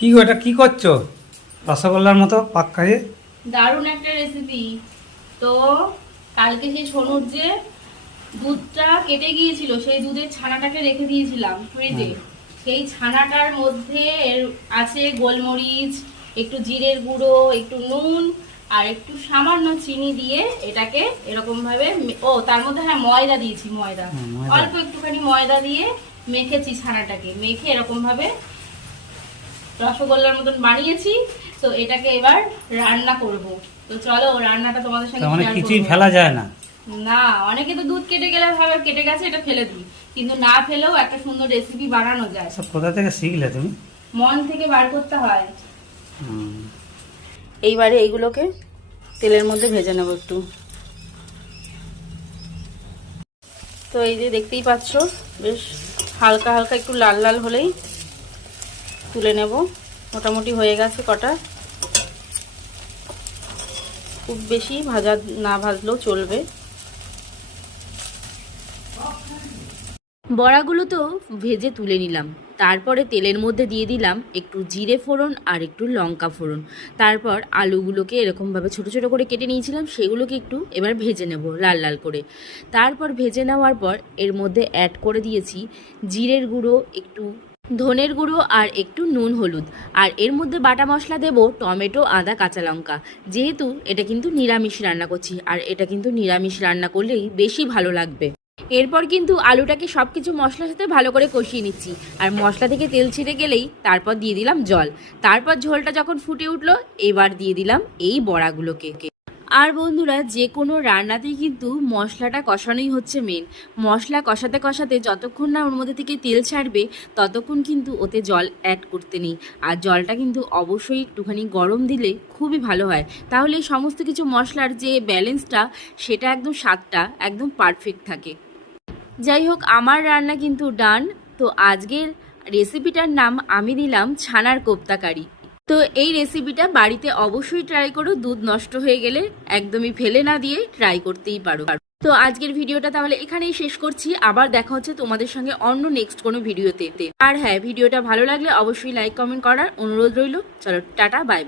কি গো, এটা কি করছো? রসগোল্লার মতো পাক খাইয়ে। দারুণ একটা রেসিপি। তো কালকে সেই সোনুর যে দুধটা কেটে গিয়েছিল, সেই দুধের ছানাটাকে রেখে দিয়েছিলাম ফ্রিজে। সেই ছানাটার মধ্যে আছে গোলমরিচ, একটু জিরের গুঁড়ো, একটু নুন আর একটু সামান্য চিনি দিয়ে এটাকে এরকম ভাবে তার মধ্যে হ্যাঁ ময়দা দিয়েছি, ময়দা অল্প একটুখানি ময়দা দিয়ে মেখেছি। ছানাটাকে মেখে এরকম ভাবে রসগোল্লার মতন বানিয়েছি। তো এটাকে এবার রান্না করব। তো চলো রান্নাটা তোমাদের সঙ্গে মানে শেয়ার কিছুই করব। ফেলা যায় না? না, অনেকে তো দুধ কেটে গেলে ভাবে কেটে গেছে এটা ফেলে দিই, কিন্তু না ফেলেও একটা সুন্দর রেসিপি বানানো যায়। সব কোথা থেকে শিখলে তুমি? মন থেকে বার করতে হয়। হুম। এইবারে এইগুলোকে তেলের মধ্যে ভেজে নেব একটু। তো এই যে দেখতেই পাচ্ছ, বেশ হালকা হালকা একটু লাল লাল হলেই তুলে নেব। মোটামুটি হয়ে গেছে কটা, খুব বেশি ভাজা না ভাজলেও চলবে। বড়াগুলো তো ভেজে তুলে নিলাম, তারপরে তেলের মধ্যে দিয়ে দিলাম একটু জিরে ফোড়ন আর একটু লঙ্কা ফোড়ন। তারপর আলুগুলোকে এরকমভাবে ছোট ছোট করে কেটে নিয়েছিলাম, সেগুলোকে একটু এবার ভেজে নেব লাল লাল করে। তারপর ভেজে নেওয়ার পর এর মধ্যে অ্যাড করে দিয়েছি জিরের গুঁড়ো, একটু ধনের গুঁড়ো আর একটু নুন হলুদ। আর এর মধ্যে বাটা মশলা দেব টমেটো, আদা, কাঁচা লঙ্কা। যেহেতু এটা কিন্তু নিরামিষ রান্না করছি, আর এটা কিন্তু নিরামিষ রান্না করলেই বেশি ভালো লাগবে। এরপর কিন্তু আলুটাকে সব কিছু মশলার সাথে ভালো করে কষিয়ে নিচ্ছি, আর মশলা থেকে তেল ছিটে গেলেই তারপর দিয়ে দিলাম জল। তারপর ঝোলটা যখন ফুটে উঠলো, এবার দিয়ে দিলাম এই বড়াগুলোকে। আর বন্ধুরা, যে কোনো রান্নাতেই কিন্তু মশলাটা কষানোই হচ্ছে মেন। মশলা কষাতে কষাতে যতক্ষণ না ওর মধ্যে থেকে তেল ছাড়বে, ততক্ষণ কিন্তু ওতে জল অ্যাড করতে নেই। আর জলটা কিন্তু অবশ্যই একটুখানি গরম দিলে খুবই ভালো হয়, তাহলে সমস্ত কিছু মশলার যে ব্যালেন্সটা, সেটা একদম স্বাদটা একদম পারফেক্ট থাকে। যাই হোক, আমার রান্না কিন্তু ডান। তো আজকের রেসিপিটার নাম আমি দিলাম ছানার কোপ্তাকারি। তো এই রেসিপিটা বাড়িতে অবশ্যই ট্রাই করো। দুধ নষ্ট হয়ে গেলে একদমই ফেলে না দিয়ে ট্রাই করতেই পারো। তো আজকের ভিডিওটা তাহলে এখানেই শেষ করছি। আবার দেখা হচ্ছে তোমাদের সঙ্গে অন্য নেক্সট কোনো ভিডিওতে। আর হ্যাঁ, ভিডিওটা ভালো লাগলে অবশ্যই লাইক কমেন্ট করার অনুরোধ রইল। চলো টাটা, বাই।